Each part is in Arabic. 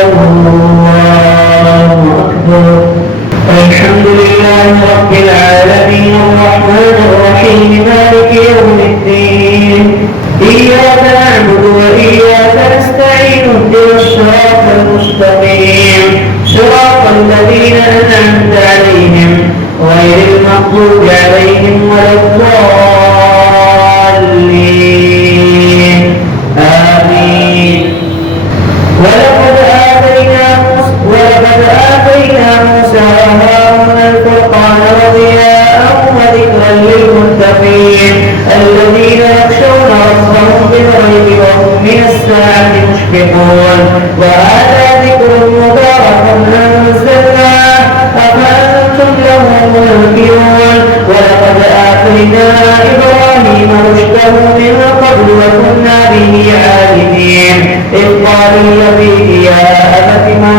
الله أكبر. الحمد لله رب العالمين الرحمن الرحيم مالك يوم الدين إياك نعبد وإياك نستعين اهدنا الصراط المستقيم صراط الذين أنعمت عليهم غير المغضوب عليهم ولا الضالين آمين. ولقد آتينا موسى وهارون الفرقان وضياء وذكرا للمتقين الذين يخشون ربهم بالغيب وهم من الساعة مشفقون. وهذا ذكر مبارك أنزلناه أفأنتم له منكرون. ولقد آتينا إبراهيم رشده من قبل وكنا به عالمين. إذ قال لأبيه يا أبت ما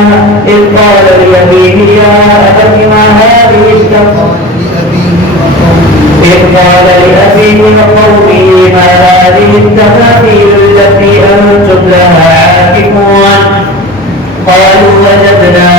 هذه التماثيل التي أنتم لها عاكفون. قالوا وجدنا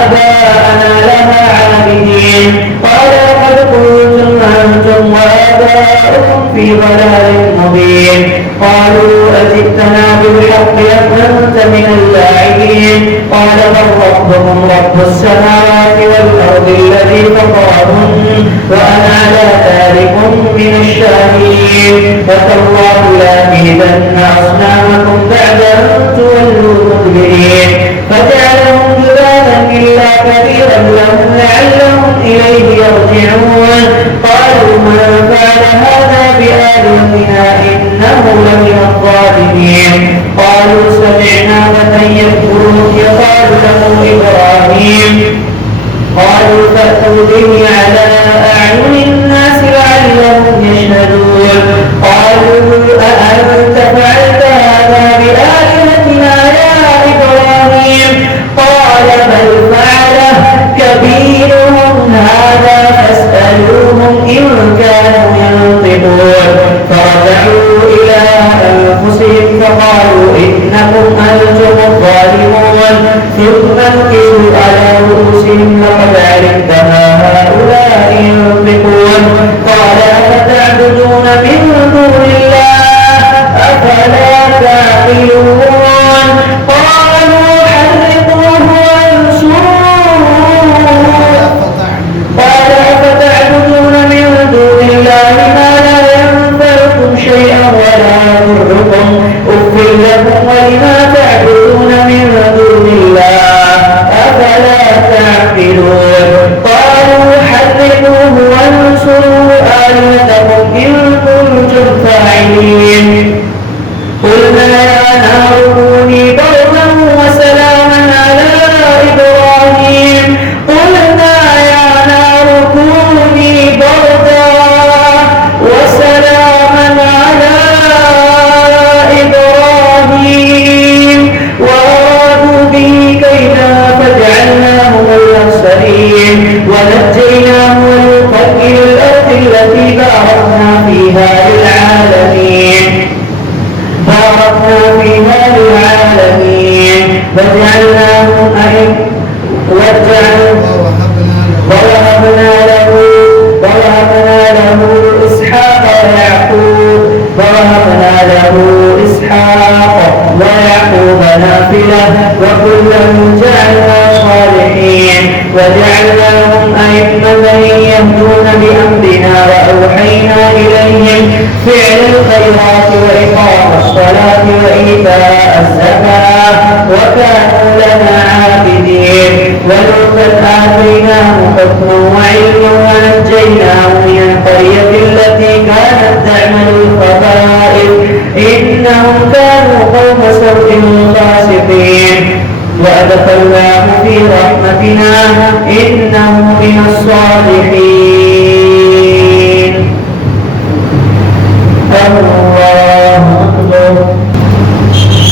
آباءنا لها عابدين. قال لقد كنتم أنتم وآباؤكم في ضلال مبين. قالوا أجئتنا بالحق أم أنت من اللاعبين. قال بل ربكم رب السماوات والأرض الذي فطرهن وأنا على ذلك من الشاهدين. فتالله لأكيدن أصنامكم بعد أن تولوا مدبرين. فجعلهم جذاذا إلا كبيرا لهم لعلهم إليه يرجعون. قالوا من فعل هذا بآلهتنا إنه لمن الظالمين. قالوا سمعنا فتى يذكرهم يقال له إبراهيم. قالوا فأتوا به على أعين الناس لعلهم يشهدون. قالوا أأنت فعلت هذا بآلهتنا يا إبراهيم. قال بل فعله كبيرهم هذا فاسألوهم إن كانوا ينطقون. فرجعوا إلى أنفسهم فقالوا إنكم أنتم الظالمون. ثم نكسوا على رؤوسهم لقد علمت ما هؤلاء ينطقون. قال أفتعبدون من دون الله أفلا تعقلون. قالوا حرقوه وانصروه. قال أفتعبدون من دون الله ما لا ينفعكم شيئا ولا يضركم أف لكم ولما تعبدون من دون الله أفلا تعقلون. قالوا حرقوه وانصروا آلهتكم إن كنتم فاعلين. قلنا يا نار كوني بردا وسلاما على إبراهيم. قلنا يا نار كوني بردا وسلاما على إبراهيم. وأرادوا به كيدا فجعلناهم الأخسرين. ونجيناه ولوطا إلى الأرض التي باركنا فيها للعالمين. وجعلناهم ووهبنا له إسحاق ويعقوب نافلة وكلا جعلنا صالحين. وجعلناهم أئمة يهدون بأمرنا وأوحينا إليهم فعل الخيرات وإقام الصلاة وإيتاء الزكاة وكانوا لنا عابدين. ولوطا آتيناه حكما وعلما ونجيناه من القرية التي كانت تعمل الخبائث إنهم كانوا قوم سوء فاسقين. وأدخلناه في رحمتنا إنه من الصالحين. الله أكبر.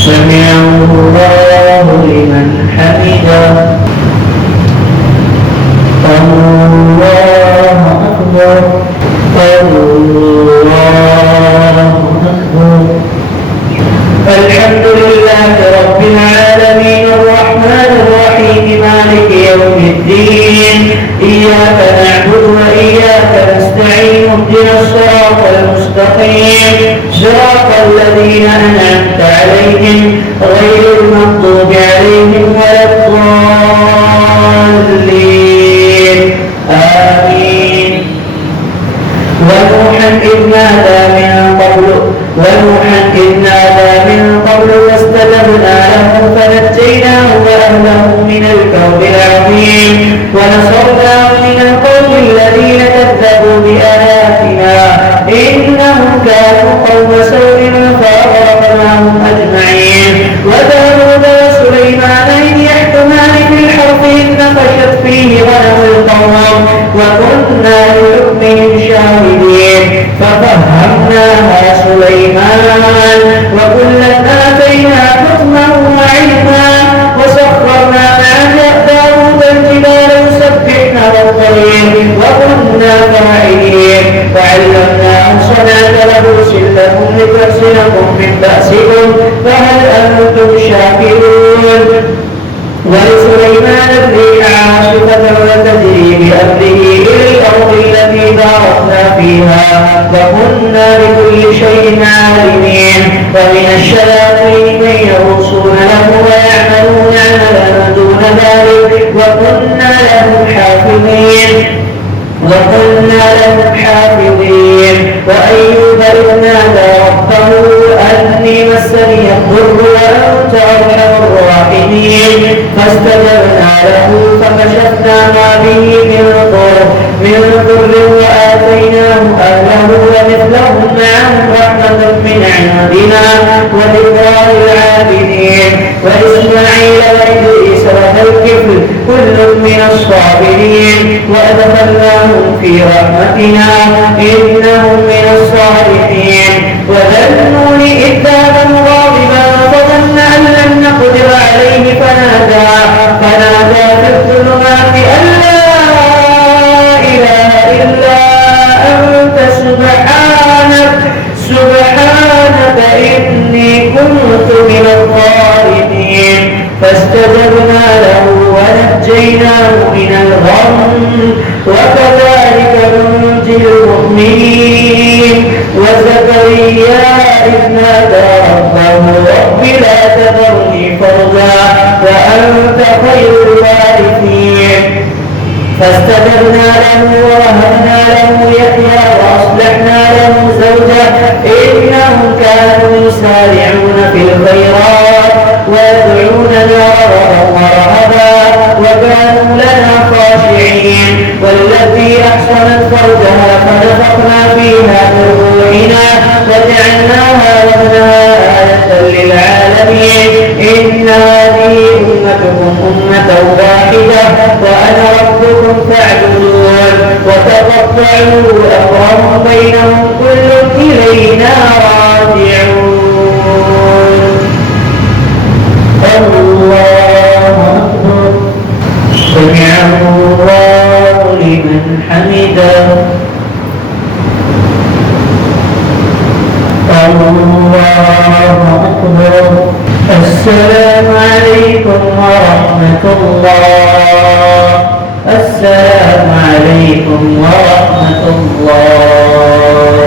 سمع الله لمن حمده. الله أكبر. الله أكبر. الحمد لله رب العالمين الرحمن إياك نعبد وإياك نستعين اهدنا الصراط المستقيم صراط الذين أنعمت عليهم غير المغضوب عليهم ولا الضالين آمين. ونوحا إذ نادى من قبل فاستجبنا له فنجيناه وأهله من الكرب العظيم ونصرناه من القوم الذين كذبوا بآياتنا إنهم كانوا قوم سوء فأغرقناهم أجمعين. وداود وسليمان إذ يحكمان في الحرث إذ نفشت فيه غنم القوم وكنا لحكمهم شاهدين ففهمناها سليمان وكلا آتينا حكما وعلما وسخرنا مع داود الجبال يسبحن والطير وكنا فاعلين وعلمناه صنعة لبوس لكم لتحصنكم من بأسكم فهل أنتم شاكرون. ولسليمان الريح عاصفة تجري بأمره إلى الأرض التي باركنا فيها وكنا بكل شيء عالمين. ومن الشياطين من يغوصون له ويعملون عملا دون ذلك وكنا لهم حافظين. وأيوب إذ نادى ربه أني مسني الضر وأنت أرحم الراحمين فاستجبنا له فكشفنا ما به من ضر وآتيناه أهله ومثلهم معهم رحمة من عندنا وذكرى للعابدين. وإسماعيل وإدريس وذا الكفل كل من الصابرين وأدخلناهم في رحمتنا إنهم من الصالحين. وذا النون إذ ذهب مغاضبا فظن أن لن نقدر عليه فنادى في الظلمات أن لا إله إلا أنت سبحانك إني كنت من الظالمين. فاستجبنا له ونجيناه من الغم وكذلك ننجي المؤمنين. وزكريا إذ نادى ربه رب لا تذرني فردا وأنت خير الوارثين. فاستجبنا له ووهبنا له يحيى وأصلحنا له زوجه إنهم كانوا يسارعون في الخيرات ويدعوننا رغبا وكانوا لنا خاشعين. والتي أحصنت فرجها فنفخنا فيها من روحنا وجعلناها وابنها آية للعالمين. إن هذه أمتكم أمة واحدة وأنا ربكم فاعبدون. وتقطعوا أمرهم بينهم كل إلينا راجعون. الله أكبر. سمع الله لمن حمده. الله أكبر. السلام عليكم ورحمة الله. السلام عليكم ورحمة الله.